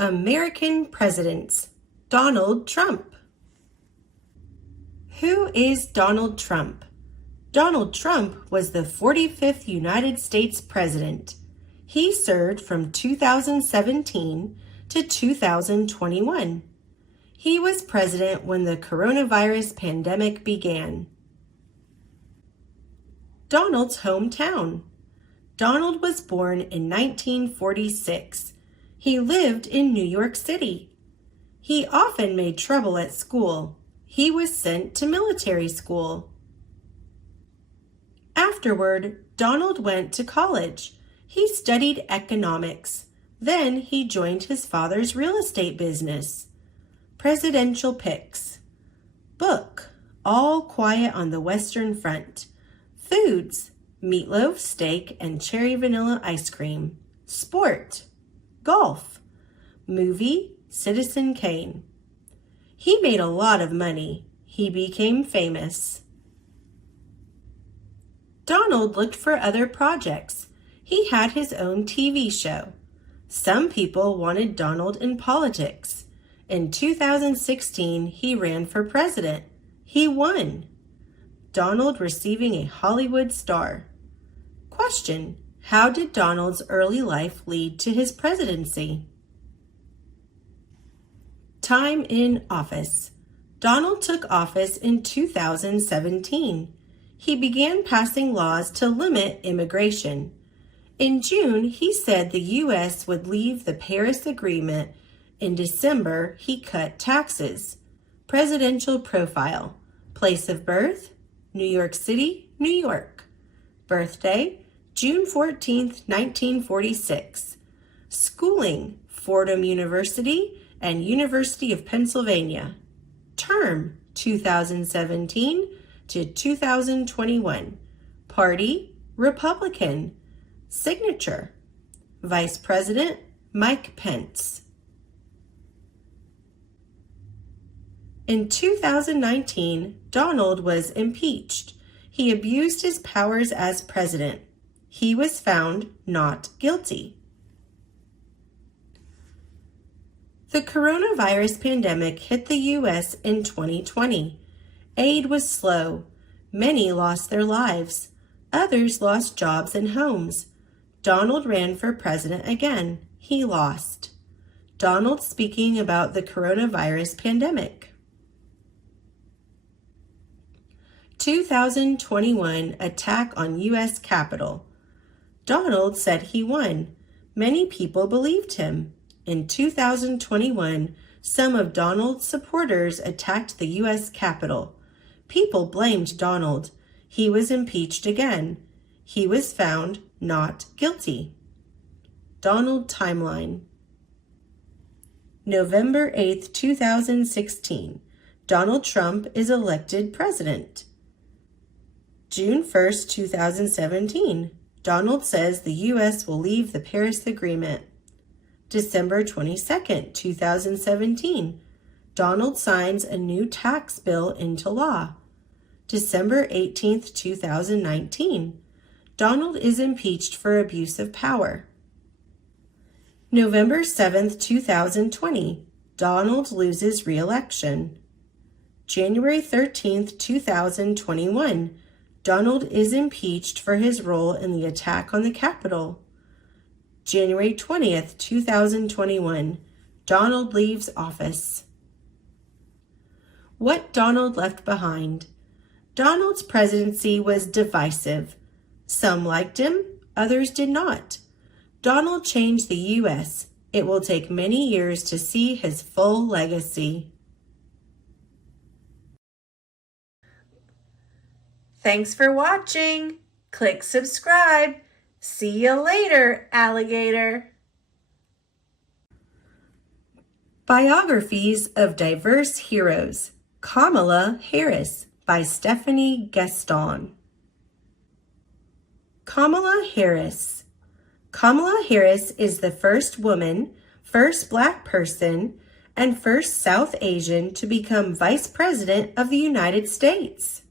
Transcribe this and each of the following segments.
American presidents. Donald Trump. Who is Donald Trump? Donald Trump was the 45th United States president. He served from 2017 to 2021. He was president when the coronavirus pandemic began. Donald's hometown. Donald was born in 1946. He lived in New York City. He often made trouble at school. He was sent to military school. Afterward, Donald went to college. He studied economics. Then he joined his father's real estate business. Presidential picks. Book, All Quiet on the Western Front. Foods, meatloaf, steak, and cherry vanilla ice cream. Sport, golf. Movie, Citizen Kane. He made a lot of money. He became famous. Donald looked for other projects. He had his own TV show. Some people wanted Donald in politics. In 2016, he ran for president. He won. Donald receiving a Hollywood star. Question: how did Donald's early life lead to his presidency? Time in office. Donald took office in 2017. He began passing laws to limit immigration. In June, he said the U.S. would leave the Paris Agreement. In December, he cut taxes. Presidential profile. Place of birth, New York City, New York. Birthday, June 14, 1946. Schooling, Fordham University and University of Pennsylvania. Term, 2017 to 2021. Party, Republican. Signature, Vice President Mike Pence. In 2019, Donald was impeached. He abused his powers as president. He was found not guilty. The coronavirus pandemic hit the U.S. in 2020. Aid was slow. Many lost their lives. Others lost jobs and homes. Donald ran for president again. He lost. Donald speaking about the coronavirus pandemic. 2021 attack on U.S. Capitol. Donald said he won. Many people believed him. In 2021, some of Donald's supporters attacked the U.S. Capitol. People blamed Donald. He was impeached again. He was found not guilty. Donald timeline. November 8, 2016. Donald Trump is elected president. June 1, 2017. Donald says the U.S. will leave the Paris Agreement. December 22, 2017. Donald signs a new tax bill into law. December 18, 2019. Donald is impeached for abuse of power. November 7, 2020. Donald loses re-election. January 13, 2021. Donald is impeached for his role in the attack on the Capitol. January 20, 2021. Donald leaves office. What Donald left behind. Donald's presidency was divisive. Some liked him, others did not. Donald changed the U.S. It will take many years to see his full legacy. Thanks for watching. Click subscribe. See you later, alligator. Biographies of Diverse Heroes. Kamala Harris by Stephanie Gaston. Kamala Harris. Kamala Harris is the first woman, first Black person, and first South Asian to become Vice President of the United States.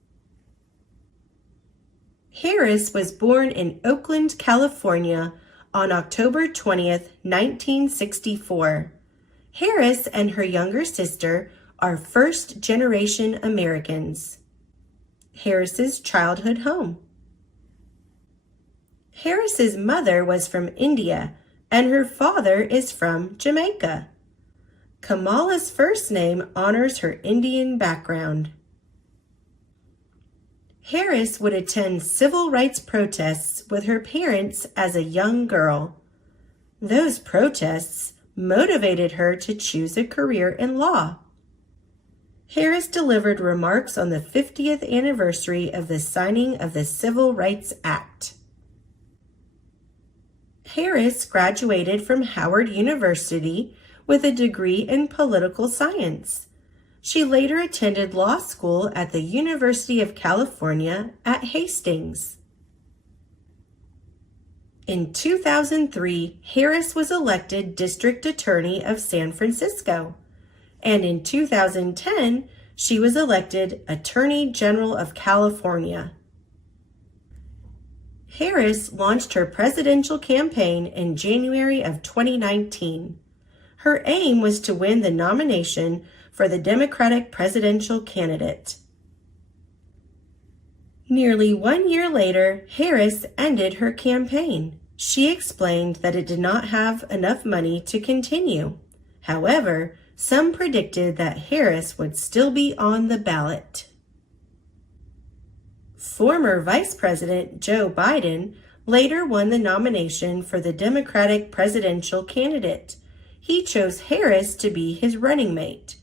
Harris was born in Oakland, California on October 20th, 1964. Harris and her younger sister are first-generation Americans. Harris's childhood home. Harris's mother was from India and her father is from Jamaica. Kamala's first name honors her Indian background. Harris would attend civil rights protests with her parents as a young girl. Those protests motivated her to choose a career in law. Harris delivered remarks on the 50th anniversary of the signing of the Civil Rights Act. Harris graduated from Howard University with a degree in political science. She later attended law school at the University of California at Hastings. In 2003, Harris was elected District Attorney of San Francisco, and in 2010, she was elected Attorney General of California. Harris launched her presidential campaign in January of 2019. Her aim was to win the nomination for the Democratic presidential candidate. Nearly 1 year later, Harris ended her campaign. She explained that it did not have enough money to continue. However, some predicted that Harris would still be on the ballot. Former Vice President Joe Biden later won the nomination for the Democratic presidential candidate. He chose Harris to be his running mate.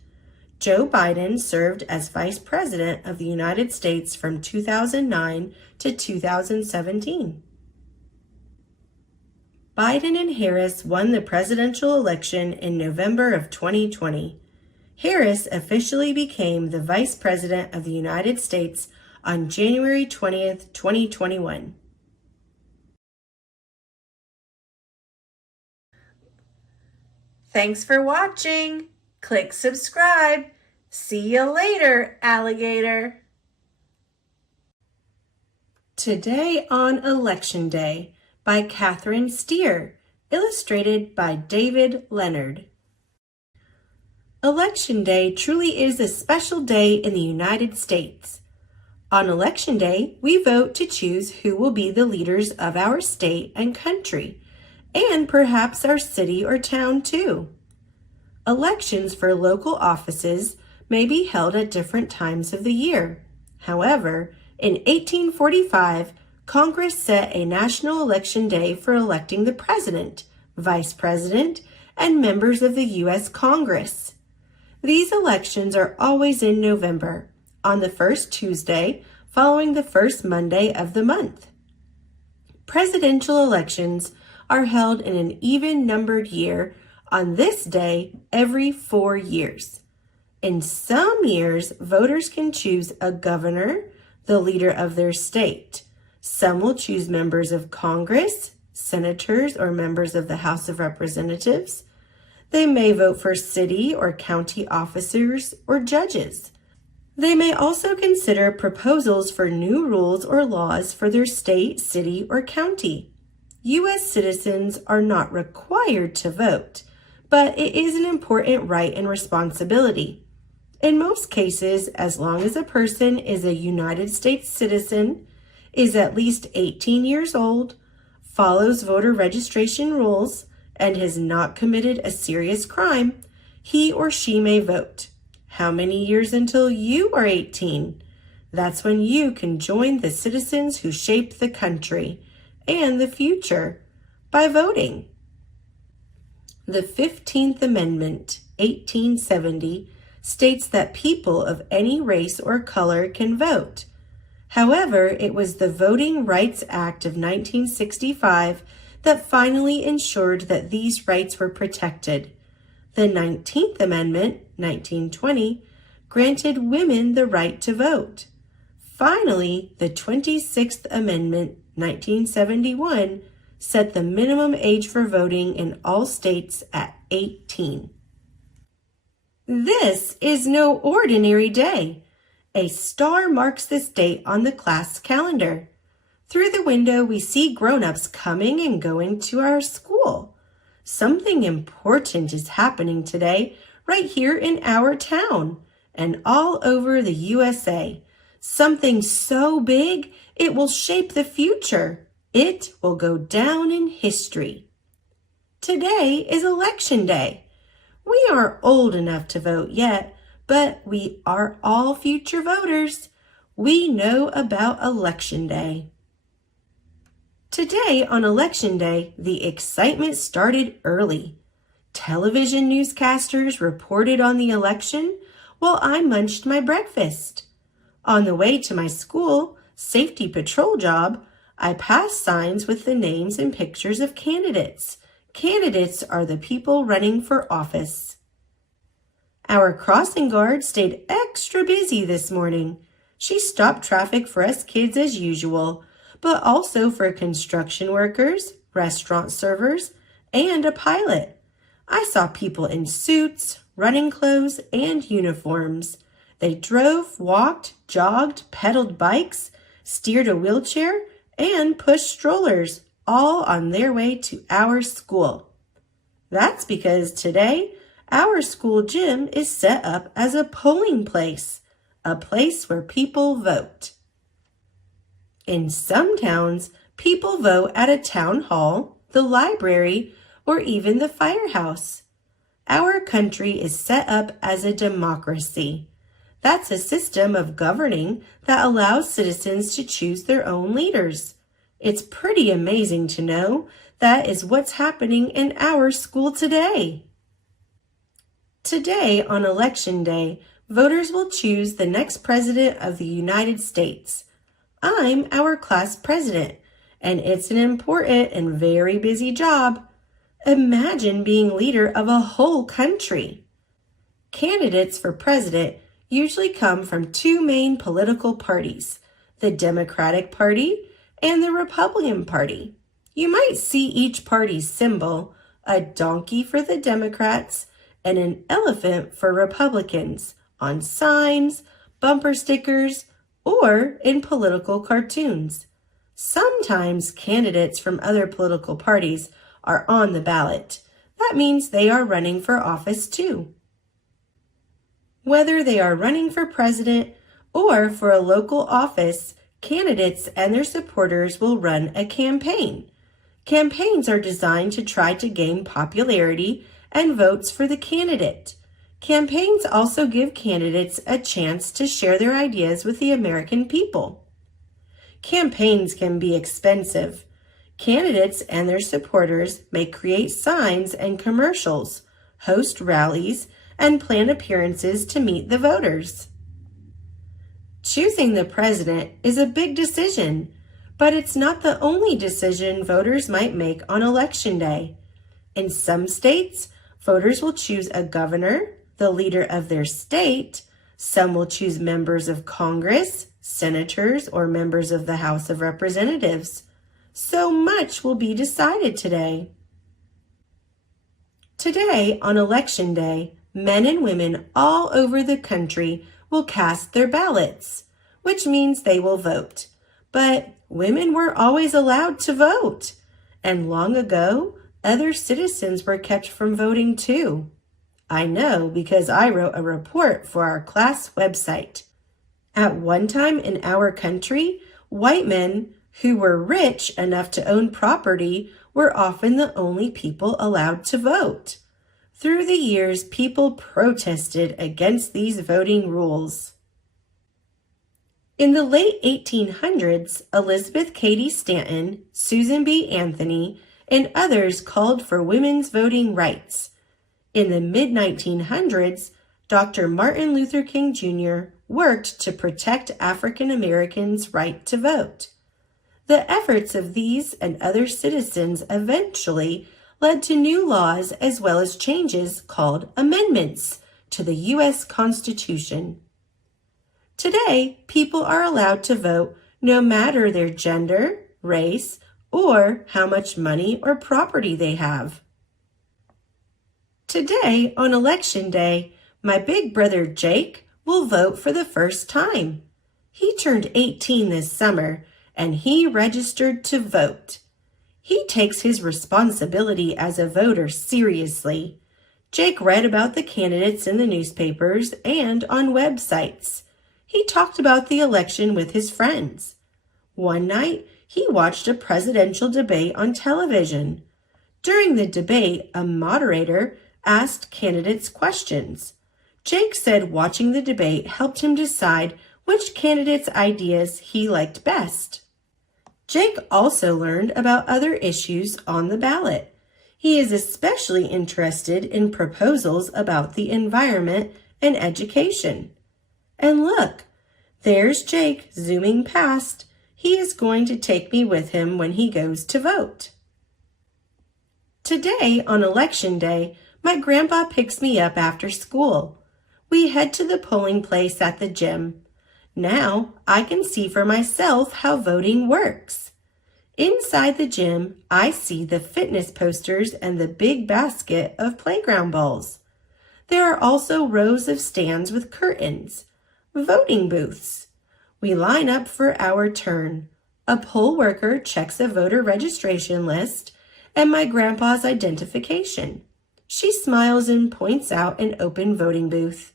Joe Biden served as Vice President of the United States from 2009 to 2017. Biden and Harris won the presidential election in November of 2020. Harris officially became the Vice President of the United States on January 20th, 2021. Thanks for watching. Click subscribe. See you later, alligator. Today on Election Day by Catherine Steer, illustrated by David Leonard. Election Day truly is a special day in the United States. On Election Day, we vote to choose who will be the leaders of our state and country, and perhaps our city or town too. Elections for local offices may be held at different times of the year. However, in 1845, Congress set a national election day for electing the president, vice president, and members of the U.S. Congress. These elections are always in November, on the first Tuesday following the first Monday of the month. Presidential elections are held in an even-numbered year on this day every 4 years. In some years, voters can choose a governor, the leader of their state. Some will choose members of Congress, senators, or members of the House of Representatives. They may vote for city or county officers or judges. They may also consider proposals for new rules or laws for their state, city, or county. U.S. citizens are not required to vote, but it is an important right and responsibility. In most cases, as long as a person is a United States citizen, is at least 18 years old, follows voter registration rules, and has not committed a serious crime, he or she may vote. How many years until you are 18? That's when you can join the citizens who shape the country and the future by voting. The 15th Amendment, 1870, states that people of any race or color can vote. However, it was the Voting Rights Act of 1965 that finally ensured that these rights were protected. The 19th Amendment, 1920, granted women the right to vote. Finally, the 26th Amendment, 1971, set the minimum age for voting in all states at 18. This is no ordinary day. A star marks this date on the class calendar. Through the window, we see grown-ups coming and going to our school. Something important is happening today right here in our town and all over the USA. Something so big it will shape the future. It will go down in history. Today is Election Day. We aren't old enough to vote yet, but we are all future voters. We know about Election Day. Today on Election Day, the excitement started early. Television newscasters reported on the election while I munched my breakfast. On the way to my school safety patrol job, I passed signs with the names and pictures of candidates. Candidates are the people running for office. Our crossing guard stayed extra busy this morning. She stopped traffic for us kids as usual, but also for construction workers, restaurant servers, and a pilot. I saw people in suits, running clothes, and uniforms. They drove, walked, jogged, pedaled bikes, steered a wheelchair, and pushed strollers, all on their way to our school. That's because today, our school gym is set up as a polling place, a place where people vote. In some towns, people vote at a town hall, the library, or even the firehouse. Our country is set up as a democracy. That's a system of governing that allows citizens to choose their own leaders. It's pretty amazing to know that is what's happening in our school today. Today, on Election Day, voters will choose the next president of the United States. I'm our class president, and it's an important and very busy job. Imagine being leader of a whole country. Candidates for president usually come from two main political parties, the Democratic Party and the Republican Party. You might see each party's symbol, a donkey for the Democrats and an elephant for Republicans, on signs, bumper stickers, or in political cartoons. Sometimes candidates from other political parties are on the ballot. That means they are running for office too. Whether they are running for president or for a local office, candidates and their supporters will run a campaign. Campaigns are designed to try to gain popularity and votes for the candidate. Campaigns also give candidates a chance to share their ideas with the American people. Campaigns can be expensive. Candidates and their supporters may create signs and commercials, host rallies, and plan appearances to meet the voters. Choosing the president is a big decision, but it's not the only decision voters might make on Election Day. In some states, voters will choose a governor, the leader of their state. Some will choose members of Congress, senators, or members of the House of Representatives. So much will be decided today. Today, on Election Day, men and women all over the country will cast their ballots, which means they will vote. But women weren't always allowed to vote, and long ago, other citizens were kept from voting too. I know because I wrote a report for our class website. At one time in our country, white men who were rich enough to own property were often the only people allowed to vote. Through the years, people protested against these voting rules. In the late 1800s, Elizabeth Cady Stanton, Susan B. Anthony, and others called for women's voting rights. In the mid-1900s, Dr. Martin Luther King Jr. worked to protect African Americans' right to vote. The efforts of these and other citizens eventually led to new laws as well as changes called amendments to the U.S. Constitution. Today, people are allowed to vote no matter their gender, race, or how much money or property they have. Today, on Election Day, my big brother Jake will vote for the first time. He turned 18 this summer, and he registered to vote. He takes his responsibility as a voter seriously. Jake read about the candidates in the newspapers and on websites. He talked about the election with his friends. One night, he watched a presidential debate on television. During the debate, a moderator asked candidates questions. Jake said watching the debate helped him decide which candidate's ideas he liked best. Jake also learned about other issues on the ballot. He is especially interested in proposals about the environment and education. And look, there's Jake zooming past. He is going to take me with him when he goes to vote. Today, on Election Day, my grandpa picks me up after school. We head to the polling place at the gym. Now I can see for myself how voting works. Inside the gym, I see the fitness posters and the big basket of playground balls. There are also rows of stands with curtains, voting booths. We line up for our turn. A poll worker checks a voter registration list and my grandpa's identification. She smiles and points out an open voting booth.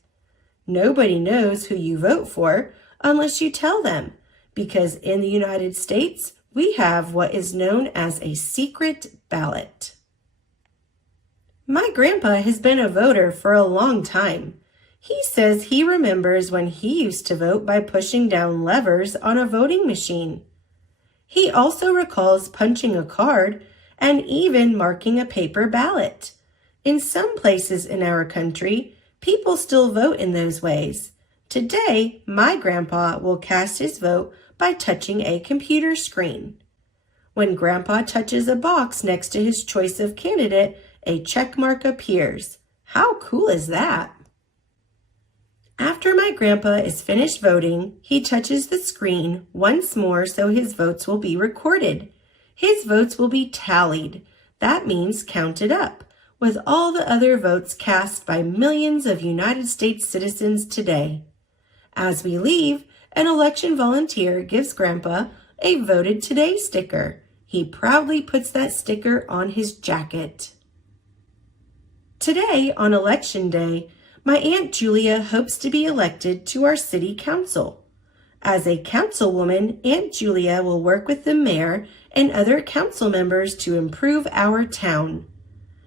Nobody knows who you vote for unless you tell them, because in the United States, we have what is known as a secret ballot. My grandpa has been a voter for a long time. He says he remembers when he used to vote by pushing down levers on a voting machine. He also recalls punching a card and even marking a paper ballot. In some places in our country, people still vote in those ways. Today, my grandpa will cast his vote by touching a computer screen. When grandpa touches a box next to his choice of candidate, a check mark appears. How cool is that? After my grandpa is finished voting, he touches the screen once more so his votes will be recorded. His votes will be tallied. That means counted up, with all the other votes cast by millions of United States citizens today. As we leave, an election volunteer gives Grandpa a Voted Today sticker. He proudly puts that sticker on his jacket. Today, on Election Day, my Aunt Julia hopes to be elected to our city council. As a councilwoman, Aunt Julia will work with the mayor and other council members to improve our town.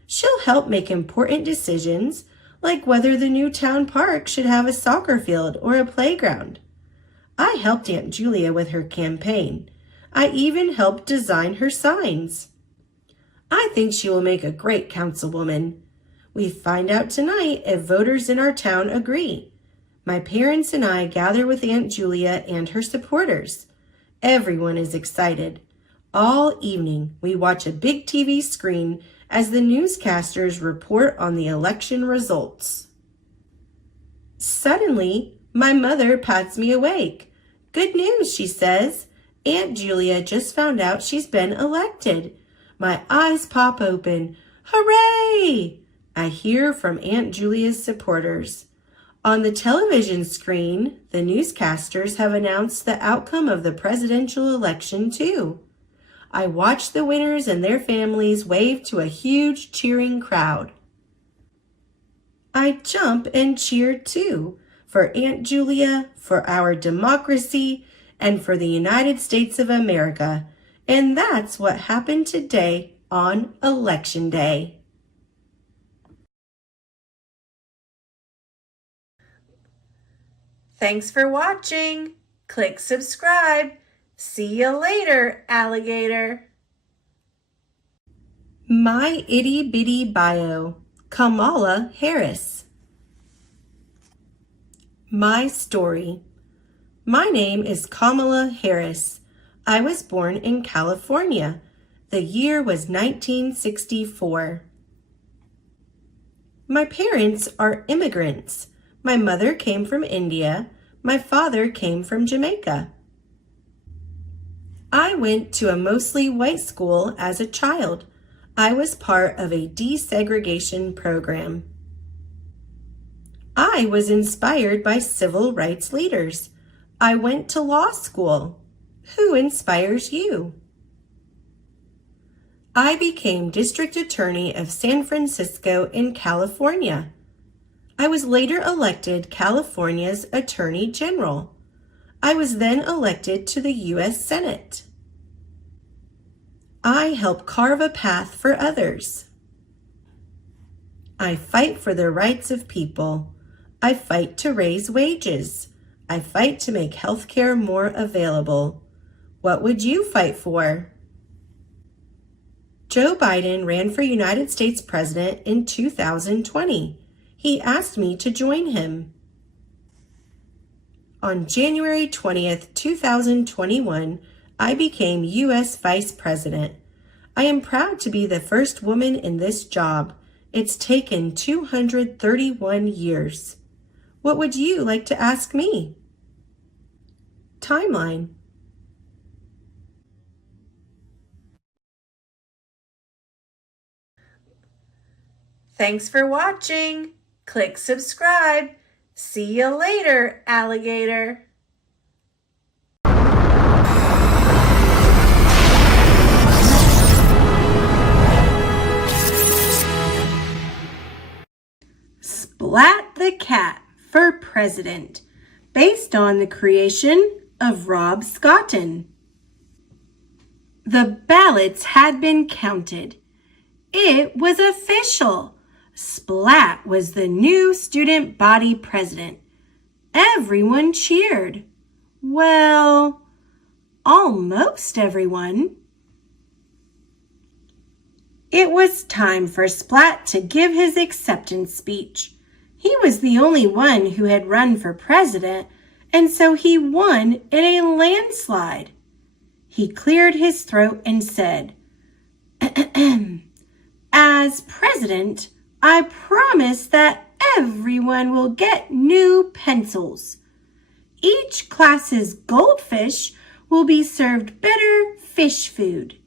She'll help make important decisions, like whether the new town park should have a soccer field or a playground. I helped Aunt Julia with her campaign. I even helped design her signs. I think she will make a great councilwoman. We find out tonight if voters in our town agree. My parents and I gather with Aunt Julia and her supporters. Everyone is excited. All evening, we watch a big TV screen as the newscasters report on the election results. Suddenly, my mother pats me awake. Good news, she says. Aunt Julia just found out she's been elected. My eyes pop open. Hooray! I hear from Aunt Julia's supporters. On the television screen, the newscasters have announced the outcome of the presidential election too. I watch the winners and their families wave to a huge cheering crowd. I jump and cheer too, for Aunt Julia, for our democracy, and for the United States of America. And that's what happened today on Election Day. Thanks for watching. Click subscribe. See you later, alligator. My Itty Bitty Bio, Kamala Harris. My story. My name is Kamala Harris. I was born in California. The year was 1964. My parents are immigrants. My mother came from India. My father came from Jamaica. I went to a mostly white school as a child. I was part of a desegregation program. I was inspired by civil rights leaders. I went to law school. Who inspires you? I became District Attorney of San Francisco in California. I was later elected California's Attorney General. I was then elected to the U.S. Senate. I help carve a path for others. I fight for the rights of people. I fight to raise wages. I fight to make healthcare more available. What would you fight for? Joe Biden ran for United States President in 2020. He asked me to join him. On January 20th, 2021, I became U.S. Vice President. I am proud to be the first woman in this job. It's taken 231 years. What would you like to ask me? Timeline. Thanks for watching. Click subscribe. See you later, alligator. Splat the Cat for President, based on the creation of Rob Scotton. The ballots had been counted. It was official. Splat was the new student body president. Everyone cheered. Well, almost everyone. It was time for Splat to give his acceptance speech. He was the only one who had run for president, and so he won in a landslide. He cleared his throat and said, "As president, I promise that everyone will get new pencils. Each class's goldfish will be served better fish food,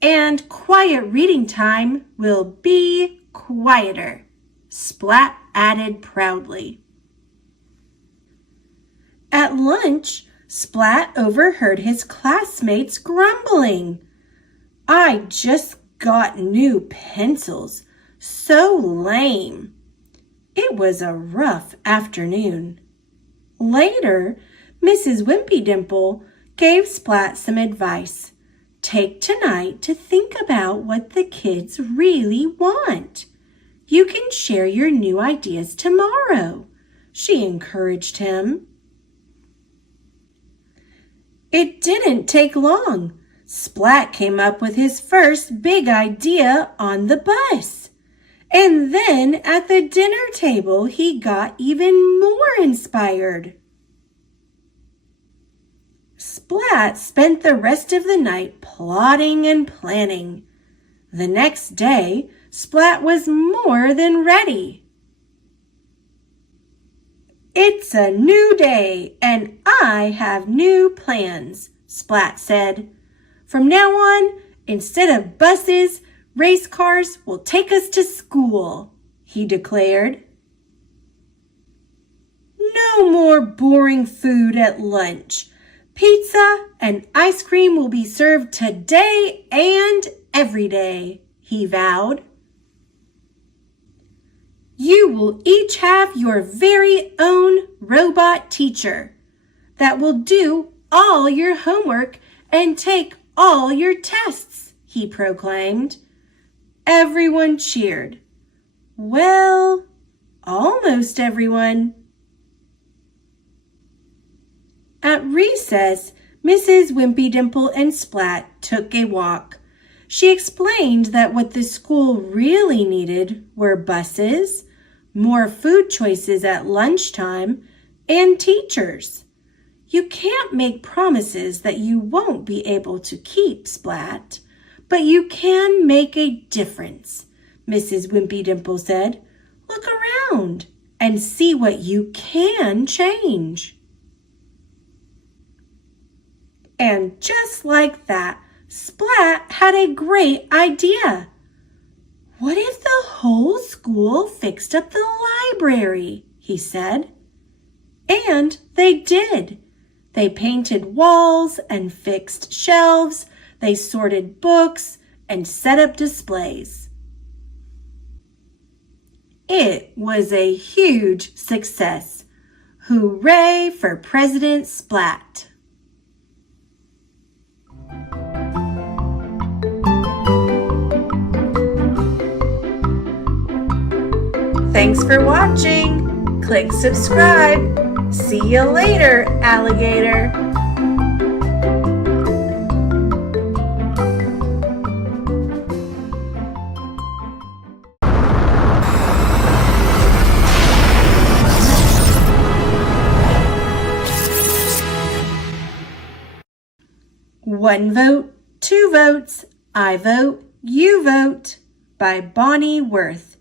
and quiet reading time will be quieter," Splat added proudly. At lunch, Splat overheard his classmates grumbling. "I just got new pencils. So lame." It was a rough afternoon. Later, Mrs. Wimpy Dimple gave Splat some advice. "Take tonight to think about what the kids really want. You can share your new ideas tomorrow," she encouraged him. It didn't take long. Splat came up with his first big idea on the bus. And then at the dinner table, he got even more inspired. Splat spent the rest of the night plotting and planning. The next day, Splat was more than ready. "It's a new day, and I have new plans," Splat said. "From now on, instead of buses, race cars will take us to school," he declared. "No more boring food at lunch. Pizza and ice cream will be served today and every day," he vowed. "You will each have your very own robot teacher that will do all your homework and take all your tests," he proclaimed. Everyone cheered. Well, almost everyone. At recess, Mrs. Wimpy Dimple and Splat took a walk. She explained that what the school really needed were buses, more food choices at lunchtime, and teachers. "You can't make promises that you won't be able to keep, Splat, but you can make a difference," Mrs. Wimpy Dimple said. "Look around and see what you can change." And just like that, Splat had a great idea. "What if the whole school fixed up the library?" he said. And they did. They painted walls and fixed shelves. They sorted books and set up displays. It was a huge success. Hooray for President Splat! Thanks for watching. Click subscribe. See you later, alligator. One vote, two votes, I vote, you vote, by Bonnie Worth.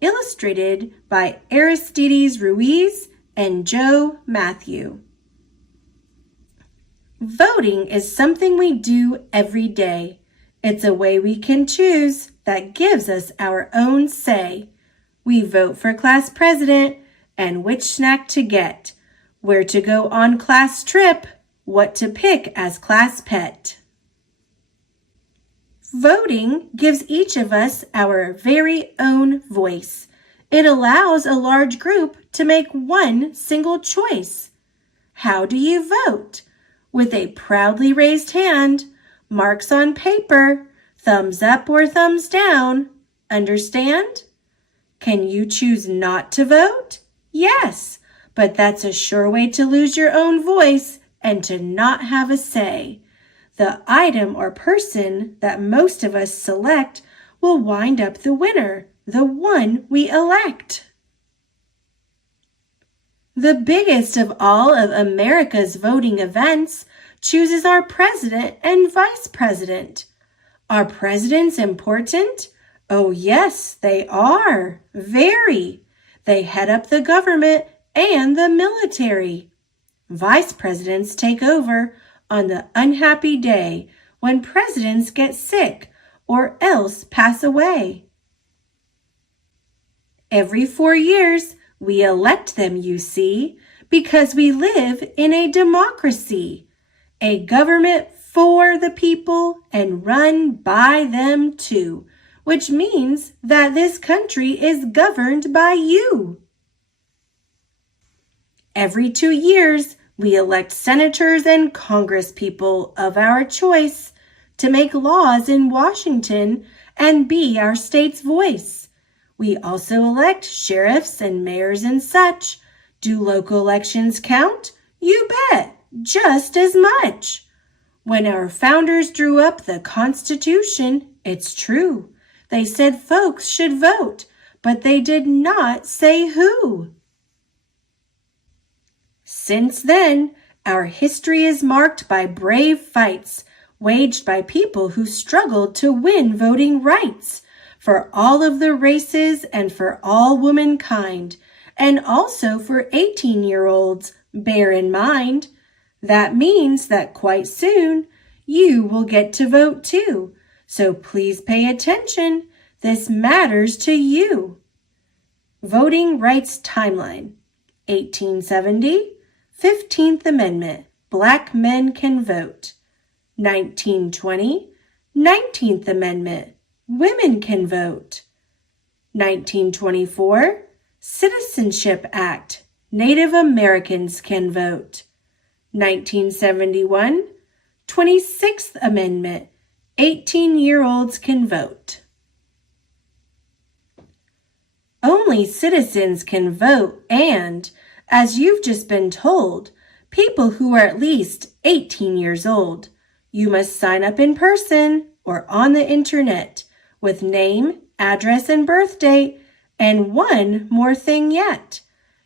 Illustrated by Aristides Ruiz and Joe Matthew. Voting is something we do every day. It's a way we can choose that gives us our own say. We vote for class president and which snack to get, where to go on class trip, what to pick as class pet. Voting gives each of us our very own voice. It allows a large group to make one single choice. How do you vote? With a proudly raised hand, marks on paper, thumbs up or thumbs down. Understand? Can you choose not to vote? Yes, but that's a sure way to lose your own voice and to not have a say. The item or person that most of us select will wind up the winner, the one we elect. The biggest of all of America's voting events chooses our president and vice president. Are presidents important? Oh yes, they are. Very. They head up the government and the military. Vice presidents take over on the unhappy day when presidents get sick or else pass away. Every 4 years, we elect them, you see, because we live in a democracy, a government for the people and run by them too, which means that this country is governed by you. Every 2 years, we elect senators and congresspeople of our choice to make laws in Washington and be our state's voice. We also elect sheriffs and mayors and such. Do local elections count? You bet, just as much. When our founders drew up the Constitution, it's true. They said folks should vote, but they did not say who. Since then, our history is marked by brave fights waged by people who struggled to win voting rights for all of the races and for all womankind, and also for 18-year-olds, bear in mind. That means that quite soon you will get to vote too, so please pay attention. This matters to you. Voting Rights Timeline, 1870, 15th Amendment, Black men can vote. 1920, 19th Amendment, women can vote. 1924, Citizenship Act, Native Americans can vote. 1971, 26th Amendment, 18-year-olds can vote. Only citizens can vote and, as you've just been told, people who are at least 18 years old. You must sign up in person or on the internet with name, address, and birth date, and one more thing yet.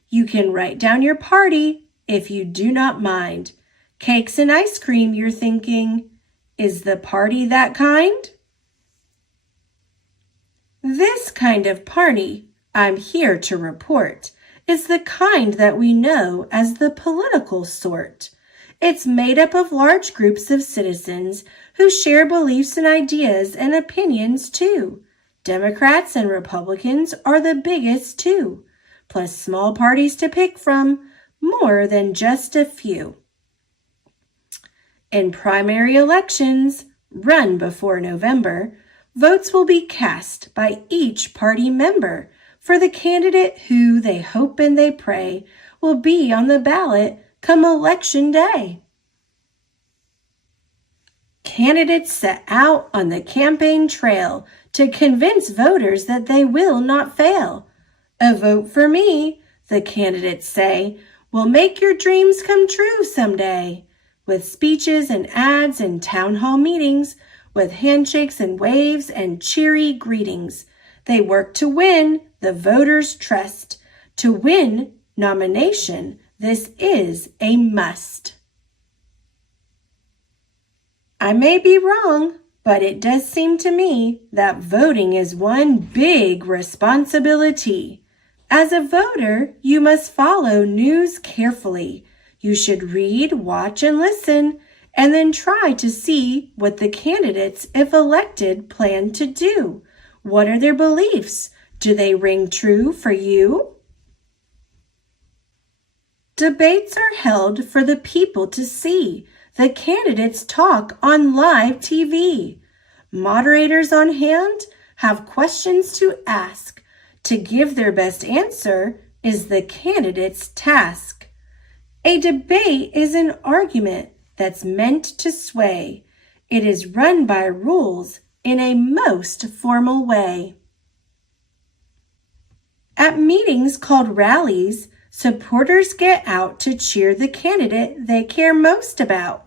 You can write down your party if you do not mind. Cakes and ice cream, you're thinking. Is the party that kind? This kind of party, I'm here to report, is the kind that we know as the political sort. It's made up of large groups of citizens who share beliefs and ideas and opinions too. Democrats and Republicans are the biggest too, plus small parties to pick from, more than just a few. In primary elections, run before November, Votes will be cast by each party member for the candidate who they hope and they pray will be on the ballot come Election Day. Candidates set out on the campaign trail to convince voters that they will not fail. A vote for me, the candidates say, will make your dreams come true someday. With speeches and ads and town hall meetings, with handshakes and waves and cheery greetings, they work to win the voters' trust. To win nomination, this is a must. I may be wrong, but it does seem to me that voting is one big responsibility. As a voter, you must follow news carefully. You should read, watch, and listen, and then try to see what the candidates, if elected, plan to do. What are their beliefs? Do they ring true for you? Debates are held for the people to see. The candidates talk on live TV. Moderators on hand have questions to ask. To give their best answer is the candidate's task. A debate is an argument that's meant to sway. It is run by rules in a most formal way. At meetings called rallies, supporters get out to cheer the candidate they care most about.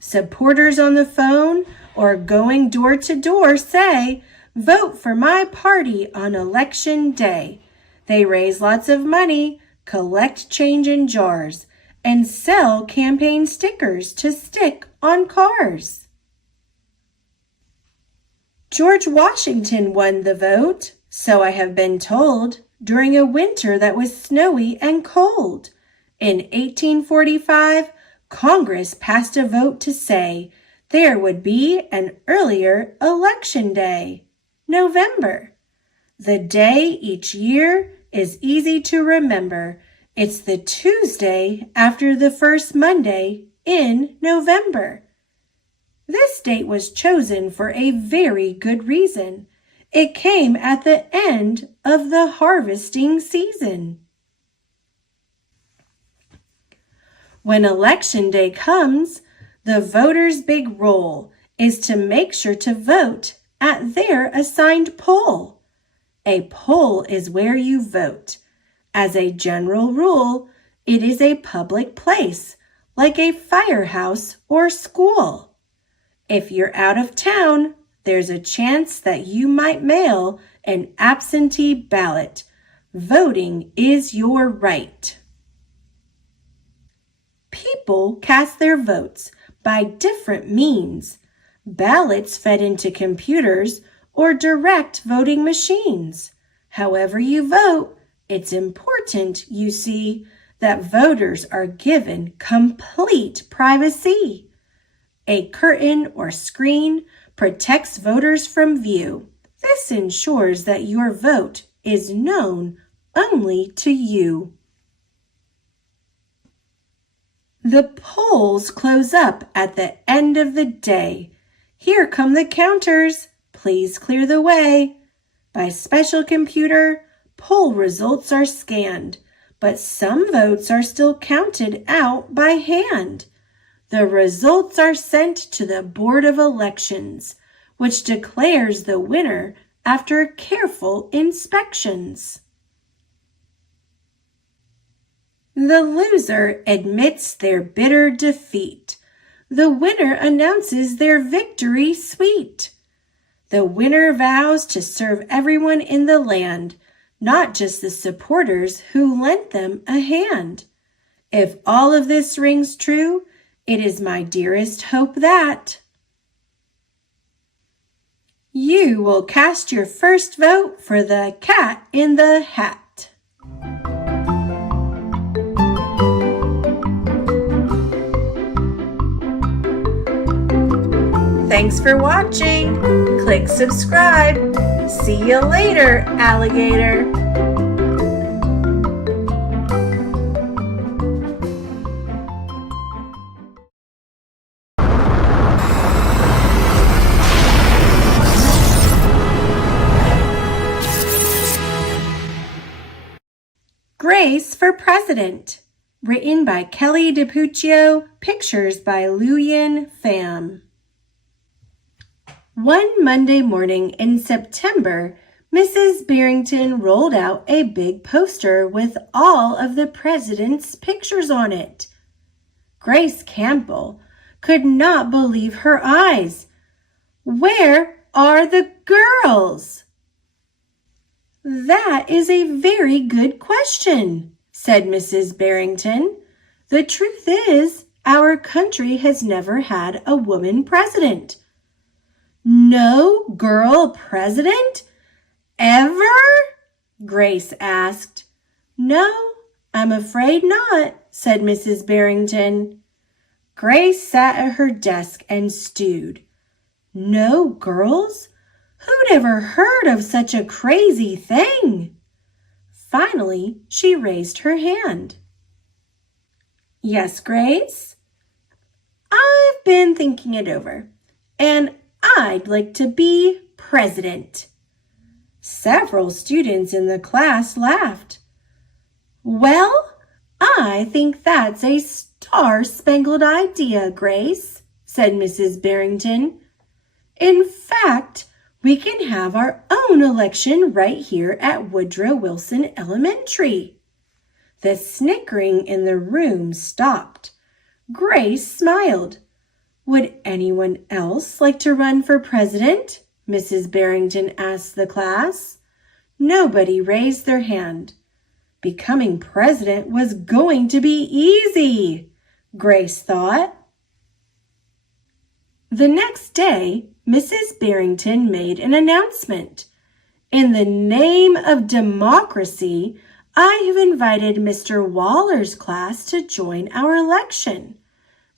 Supporters on the phone or going door to door say, "Vote for my party on Election Day." They raise lots of money, collect change in jars, and sell campaign stickers to stick on cars. George Washington won the vote, so I have been told, during a winter that was snowy and cold. In 1845, Congress passed a vote to say there would be an earlier election day, November. The day each year is easy to remember. It's the Tuesday after the first Monday in November. This date was chosen for a very good reason. It came at the end of the harvesting season. When Election Day comes, the voters' big role is to make sure to vote at their assigned poll. A poll is where you vote. As a general rule, it is a public place, like a firehouse or school. If you're out of town, there's a chance that you might mail an absentee ballot. Voting is your right. People cast their votes by different means. Ballots fed into computers or direct voting machines. However you vote, it's important, you see, that voters are given complete privacy. A curtain or screen protects voters from view. This ensures that your vote is known only to you. The polls close up at the end of the day. Here come the counters. Please clear the way. By special computer, poll results are scanned, but some votes are still counted out by hand. The results are sent to the Board of Elections, which declares the winner after careful inspections. The loser admits their bitter defeat. The winner announces their victory sweet. The winner vows to serve everyone in the land, not just the supporters who lent them a hand. If all of this rings true, it is my dearest hope that you will cast your first vote for the Cat in the Hat. Thanks for watching. Click subscribe. See you later, alligator. Grace for President, written by Kelly DiPuccio, pictures by Leisan Pham. One Monday morning in September, Mrs. Barrington rolled out a big poster with all of the president's pictures on it. Grace Campbell could not believe her eyes. Where are the girls? That is a very good question, said Mrs. Barrington. The truth is, our country has never had a woman president. No girl president? Ever? Grace asked. No, I'm afraid not, said Mrs. Barrington. Grace sat at her desk and stewed. No girls? Who'd ever heard of such a crazy thing? Finally, she raised her hand. Yes, Grace? I've been thinking it over, and I'd like to be president. Several students in the class laughed. Well, I think that's a star-spangled idea, Grace, said Mrs. Barrington. In fact, we can have our own election right here at Woodrow Wilson Elementary. The snickering in the room stopped. Grace smiled. Would anyone else like to run for president? Mrs. Barrington asked the class. Nobody raised their hand. Becoming president was going to be easy, Grace thought. The next day, Mrs. Barrington made an announcement. In the name of democracy, I have invited Mr. Waller's class to join our election.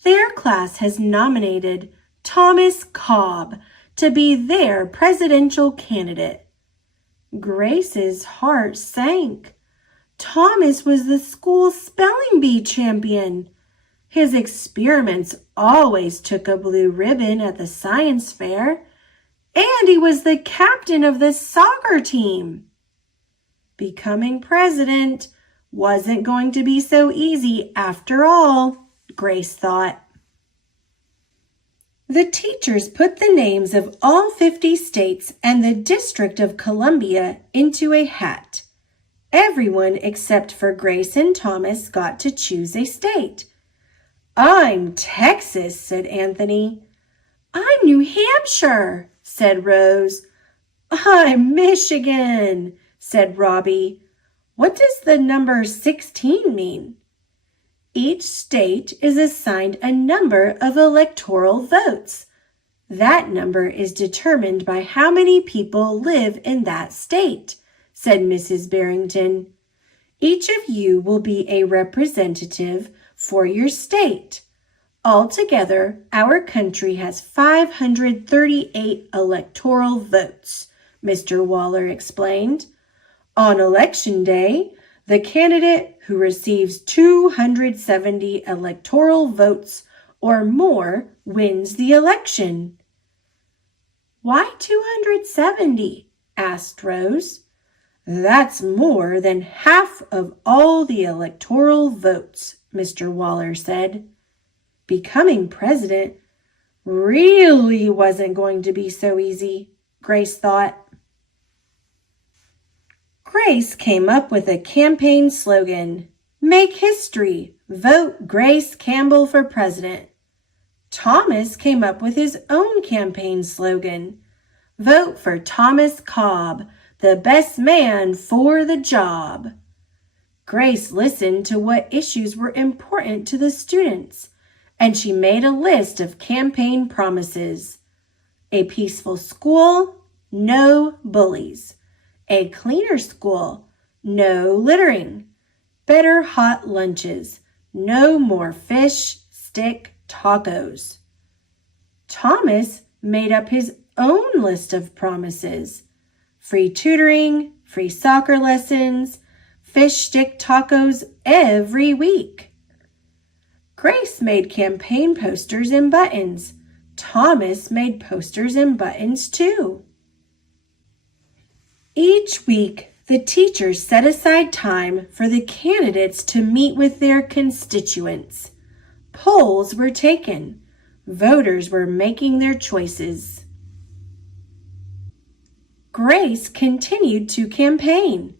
Their class has nominated Thomas Cobb to be their presidential candidate. Grace's heart sank. Thomas was the school's spelling bee champion. His experiments always took a blue ribbon at the science fair, and he was the captain of the soccer team. Becoming president wasn't going to be so easy after all, Grace thought. The teachers put the names of all 50 states and the District of Columbia into a hat. Everyone except for Grace and Thomas got to choose a state. I'm Texas, said Anthony. I'm New Hampshire, said Rose. I'm Michigan, said Robbie. What does the number 16 mean? Each state is assigned a number of electoral votes. That number is determined by how many people live in that state, said Mrs. Barrington. Each of you will be a representative for your state. Altogether, our country has 538 electoral votes, Mr. Waller explained. On election day, the candidate who receives 270 electoral votes or more wins the election. Why 270? Asked Rose. That's more than half of all the electoral votes, Mr. Waller said. Becoming president really wasn't going to be so easy, Grace thought. Grace came up with a campaign slogan, Make history, vote Grace Campbell for president. Thomas came up with his own campaign slogan, Vote for Thomas Cobb, the best man for the job. Grace listened to what issues were important to the students, and she made a list of campaign promises. A peaceful school, no bullies. A cleaner school, no littering. Better hot lunches, no more fish stick tacos. Thomas made up his own list of promises. Free tutoring, free soccer lessons, fish stick tacos every week. Grace made campaign posters and buttons. Thomas made posters and buttons too. Each week, The teachers set aside time for the candidates to meet with their constituents. Polls were taken. Voters were making their choices. Grace continued to campaign.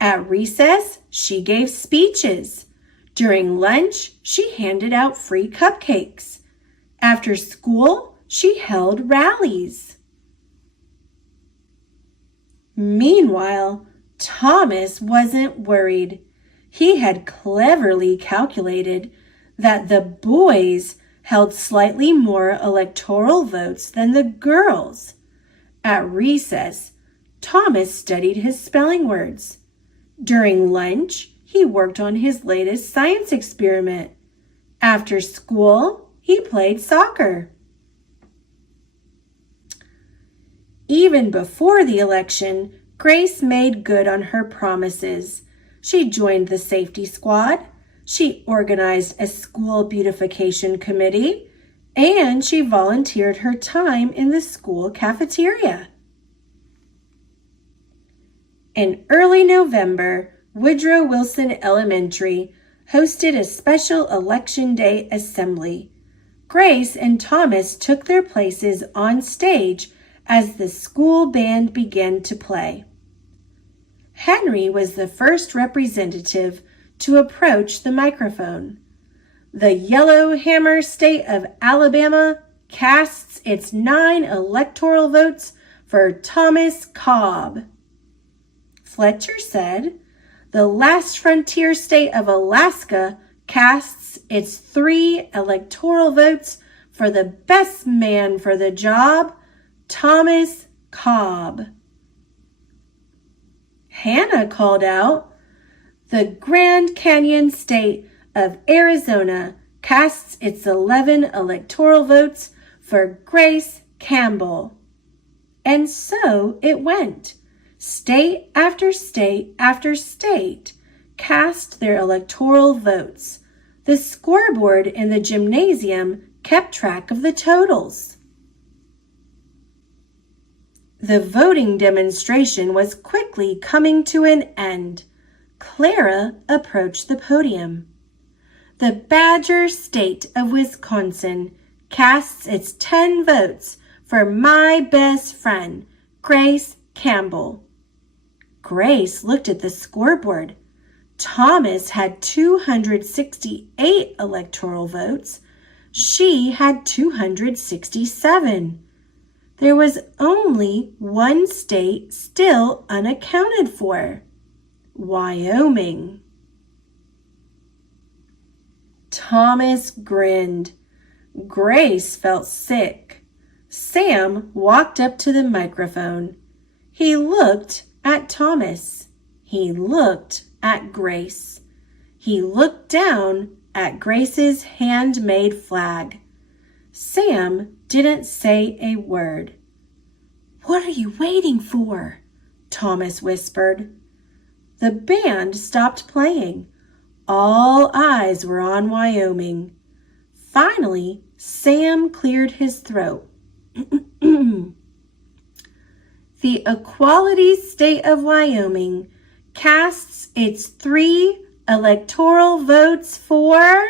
At recess, she gave speeches. During lunch, she handed out free cupcakes. After school, she held rallies. Meanwhile, Thomas wasn't worried. He had cleverly calculated that the boys held slightly more electoral votes than the girls. At recess, Thomas studied his spelling words. During lunch, he worked on his latest science experiment. After school, he played soccer. Even before the election, Grace made good on her promises. She joined the safety squad, she organized a school beautification committee, and she volunteered her time in the school cafeteria. In early November, Woodrow Wilson Elementary hosted a special Election Day assembly. Grace and Thomas took their places on stage as the school band began to play. Henry was the first representative to approach the microphone. The Yellowhammer State of Alabama casts its 9 electoral votes for Thomas Cobb. Fletcher said, the last frontier state of Alaska casts its 3 electoral votes for the best man for the job, Thomas Cobb. Hannah called out, the Grand Canyon state of Arizona casts its 11 electoral votes for Grace Campbell. And so it went. State after state after state cast their electoral votes. The scoreboard in the gymnasium kept track of the totals. The voting demonstration was quickly coming to an end. Clara approached the podium. The Badger State of Wisconsin casts its 10 votes for my best friend, Grace Campbell. Grace looked at the scoreboard. Thomas had 268 electoral votes. She had 267. There was only one state still unaccounted for, Wyoming. Thomas grinned. Grace felt sick. Sam walked up to the microphone. He looked at Thomas. He looked at Grace. He looked down at Grace's handmade flag. Sam didn't say a word. What are you waiting for? Thomas whispered. The band stopped playing. All eyes were on Wyoming. Finally, Sam cleared his throat. The Equality State of Wyoming casts its 3 electoral votes for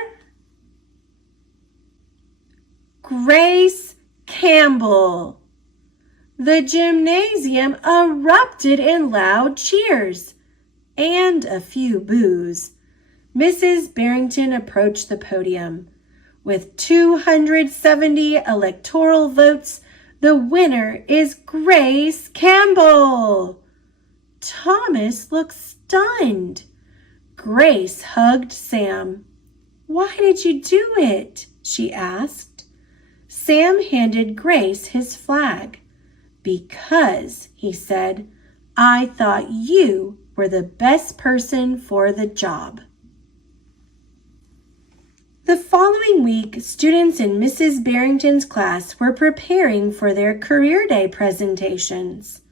Grace Campbell. The gymnasium erupted in loud cheers and a few boos. Mrs. Barrington approached the podium. With 270 electoral votes, the winner is Grace Campbell. Thomas looked stunned. Grace hugged Sam. Why did you do it? She asked. Sam handed Grace his flag. Because, he said, I thought you were the best person for the job. The following week, students in Mrs. Barrington's class were preparing for their Career Day presentations.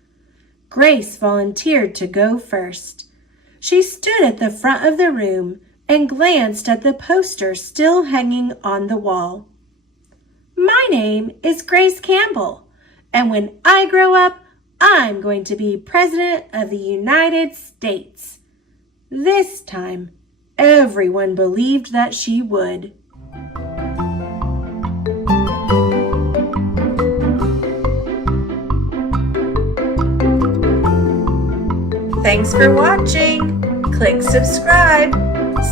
Grace volunteered to go first. She stood at the front of the room and glanced at the poster still hanging on the wall. My name is Grace Campbell, and when I grow up, I'm going to be President of the United States. This time, everyone believed that she would. Thanks for watching. Click subscribe.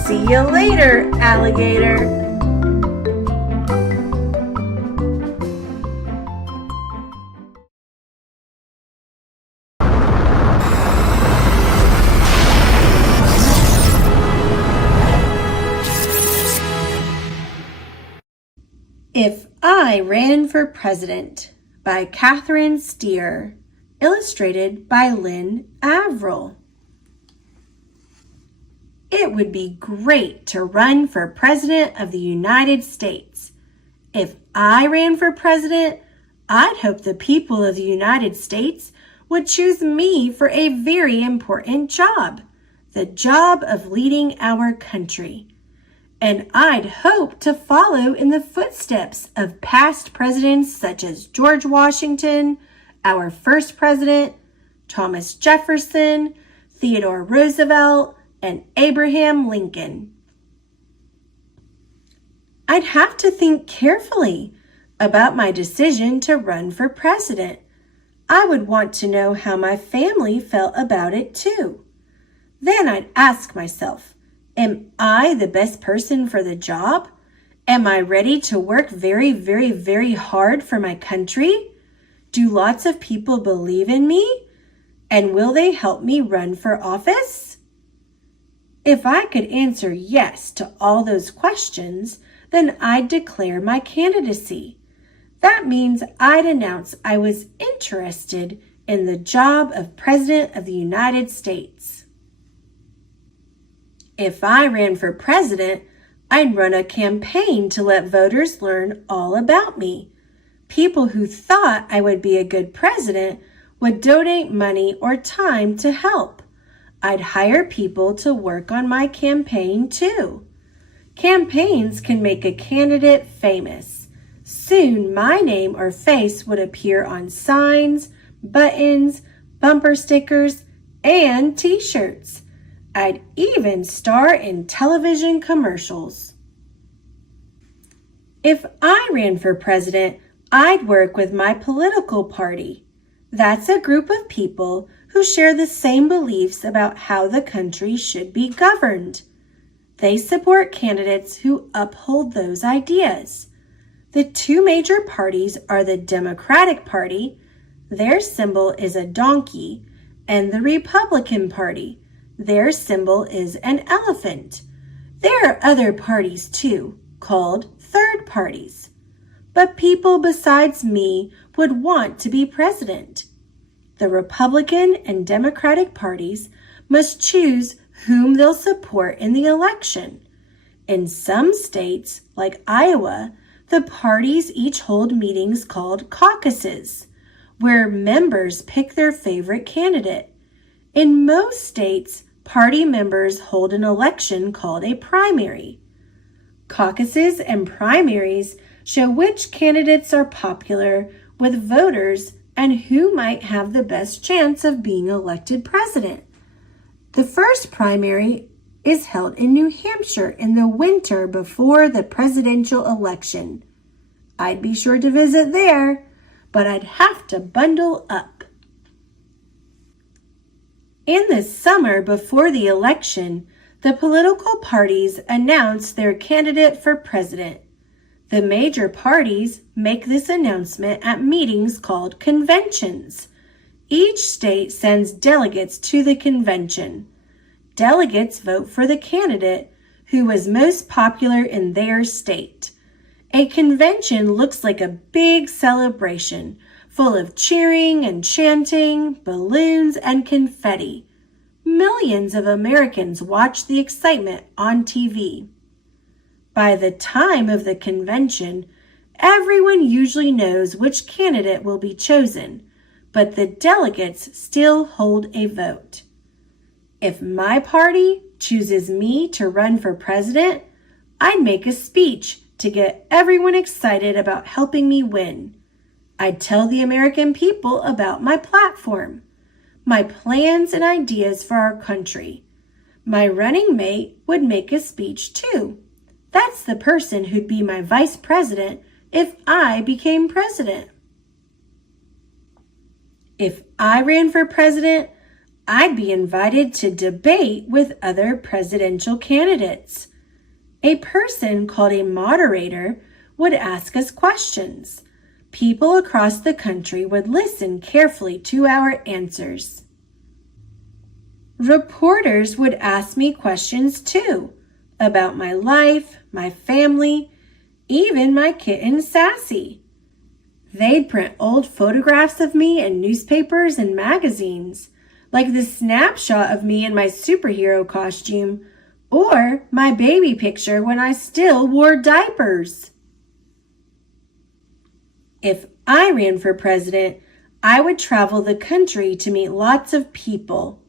See you later, alligator. If I Ran for President by Catherine Steer, illustrated by Lynn Averill. It would be great to run for President of the United States. If I ran for president, I'd hope the people of the United States would choose me for a very important job, the job of leading our country. And I'd hope to follow in the footsteps of past presidents such as George Washington, our first president, Thomas Jefferson, Theodore Roosevelt, and Abraham Lincoln. I'd have to think carefully about my decision to run for president. I would want to know how my family felt about it too. Then I'd ask myself, am I the best person for the job? Am I ready to work very, very, very hard for my country? Do lots of people believe in me? And will they help me run for office? If I could answer yes to all those questions, then I'd declare my candidacy. That means I'd announce I was interested in the job of President of the United States. If I ran for president, I'd run a campaign to let voters learn all about me. People who thought I would be a good president would donate money or time to help. I'd hire people to work on my campaign too. Campaigns can make a candidate famous. Soon my name or face would appear on signs, buttons, bumper stickers, and t-shirts. I'd even star in television commercials. If I ran for president, I'd work with my political party. That's a group of people who share the same beliefs about how the country should be governed. They support candidates who uphold those ideas. The two major parties are the Democratic Party, their symbol is a donkey, and the Republican Party. Their symbol is an elephant. There are other parties too, called third parties. But people besides me would want to be president. The Republican and Democratic parties must choose whom they'll support in the election. In some states, like Iowa, the parties each hold meetings called caucuses, where members pick their favorite candidate. In most states, party members hold an election called a primary. Caucuses and primaries show which candidates are popular with voters and who might have the best chance of being elected president. The first primary is held in New Hampshire in the winter before the presidential election. I'd be sure to visit there, but I'd have to bundle up. In the summer before the election, the political parties announce their candidate for president. The major parties make this announcement at meetings called conventions. Each state sends delegates to the convention. Delegates vote for the candidate who was most popular in their state. A convention looks like a big celebration, full of cheering and chanting, balloons, and confetti. Millions of Americans watch the excitement on TV. By the time of the convention, everyone usually knows which candidate will be chosen, but the delegates still hold a vote. If my party chooses me to run for president, I'd make a speech to get everyone excited about helping me win. I'd tell the American people about my platform, my plans and ideas for our country. My running mate would make a speech too. That's the person who'd be my vice president if I became president. If I ran for president, I'd be invited to debate with other presidential candidates. A person called a moderator would ask us questions. People across the country would listen carefully to our answers. Reporters would ask me questions too, about my life, my family, even my kitten Sassy. They'd print old photographs of me in newspapers and magazines, like the snapshot of me in my superhero costume, or my baby picture when I still wore diapers. If I ran for president, I would travel the country to meet lots of people.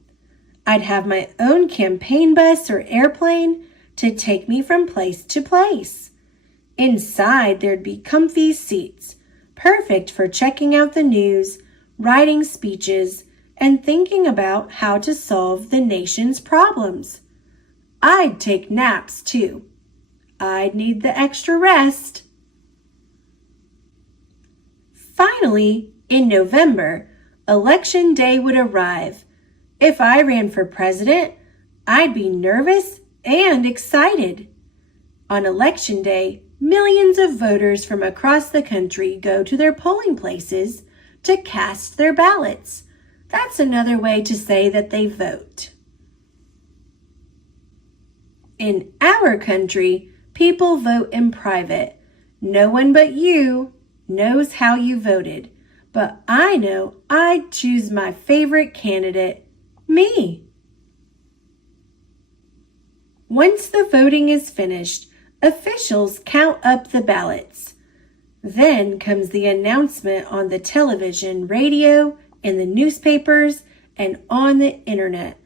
I'd have my own campaign bus or airplane to take me from place to place. Inside, there'd be comfy seats, perfect for checking out the news, writing speeches, and thinking about how to solve the nation's problems. I'd take naps too. I'd need the extra rest. Finally, in November, Election Day would arrive. If I ran for president, I'd be nervous and excited. On Election Day, millions of voters from across the country go to their polling places to cast their ballots. That's another way to say that they vote. In our country, people vote in private. No one but you knows how you voted, but I know I'd choose my favorite candidate, me. Once the voting is finished, officials count up the ballots. Then comes the announcement on the television, radio, in the newspapers, and on the internet.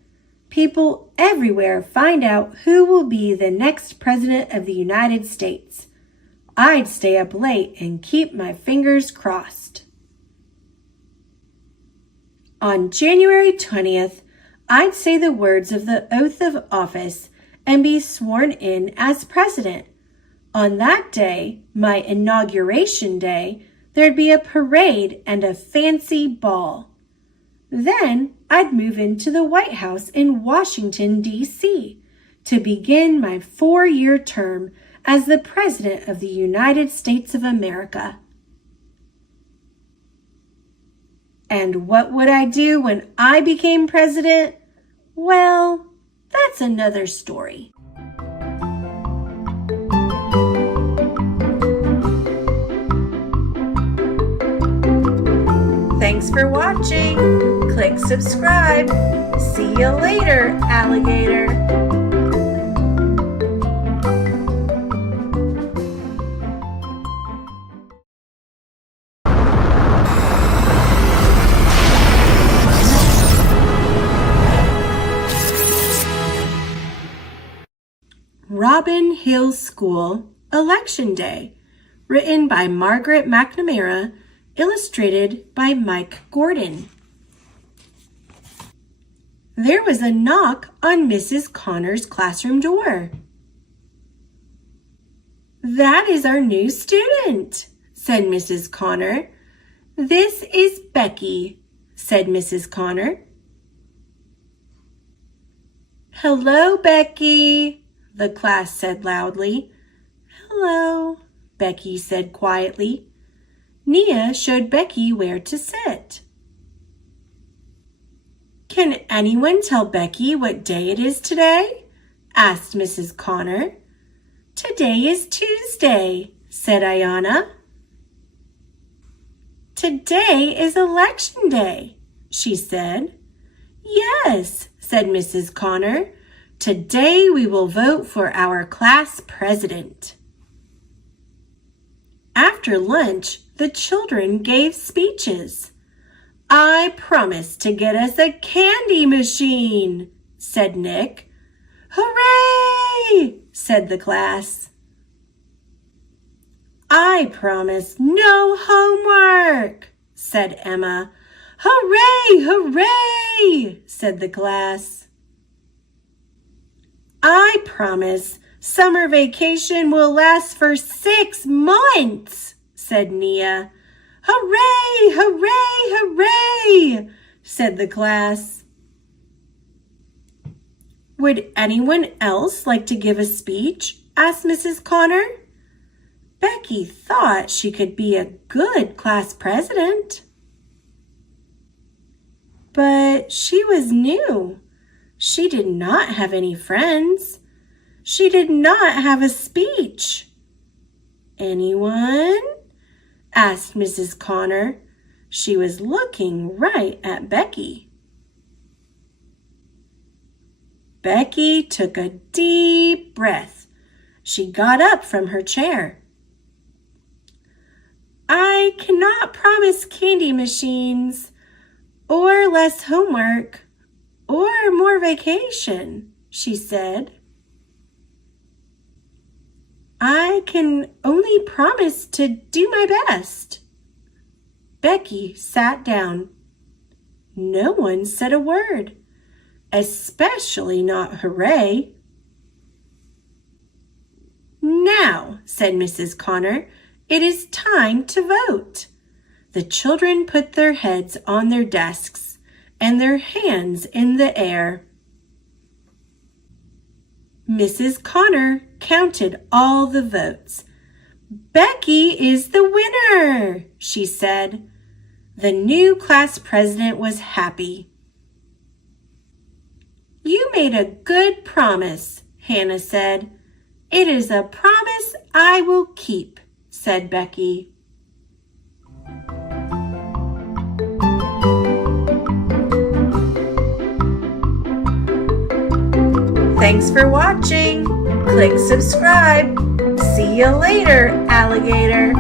People everywhere find out who will be the next president of the United States. I'd stay up late and keep my fingers crossed. On January 20th, I'd say the words of the oath of office and be sworn in as president. On that day, my inauguration day, there'd be a parade and a fancy ball. Then I'd move into the White House in Washington, D.C. to begin my 4-year term as the President of the United States of America. And what would I do when I became president? Well, that's another story. Thanks for watching. Click subscribe. See you later, alligator. Robin Hill School, Election Day, written by Margaret McNamara, illustrated by Mike Gordon. There was a knock on Mrs. Connor's classroom door. "That is our new student," said Mrs. Connor. "This is Becky," said Mrs. Connor. "Hello, Becky," the class said loudly. "Hello," Becky said quietly. Nia showed Becky where to sit. "Can anyone tell Becky what day it is today?" asked Mrs. Connor. "Today is Tuesday," said Ayanna. "Today is Election Day," she said. "Yes," said Mrs. Connor. "Today we will vote for our class president." After lunch, the children gave speeches. "I promise to get us a candy machine," said Nick. "Hooray!" said the class. I promise no homework, said Emma. Hooray, hooray, said the class. I promise summer vacation will last for 6 months, said Nia. Hooray, hooray, hooray, said the class. Would anyone else like to give a speech? Asked Mrs. Connor. Becky thought she could be a good class president. But she was new. She did not have any friends. She did not have a speech. Anyone? Asked Mrs. Connor. She was looking right at Becky. Becky took a deep breath. She got up from her chair. I cannot promise candy machines, or less homework, or more vacation, she said. I can only promise to do my best. Becky sat down. No one said a word, especially not hooray. Now, said Mrs. Connor, it is time to vote. The children put their heads on their desks and their hands in the air. Mrs. Connor counted all the votes. Becky is the winner, she said. The new class president was happy. You made a good promise, Hannah said. It is a promise I will keep, said Becky. Thanks for watching. Click subscribe. See you later, alligator.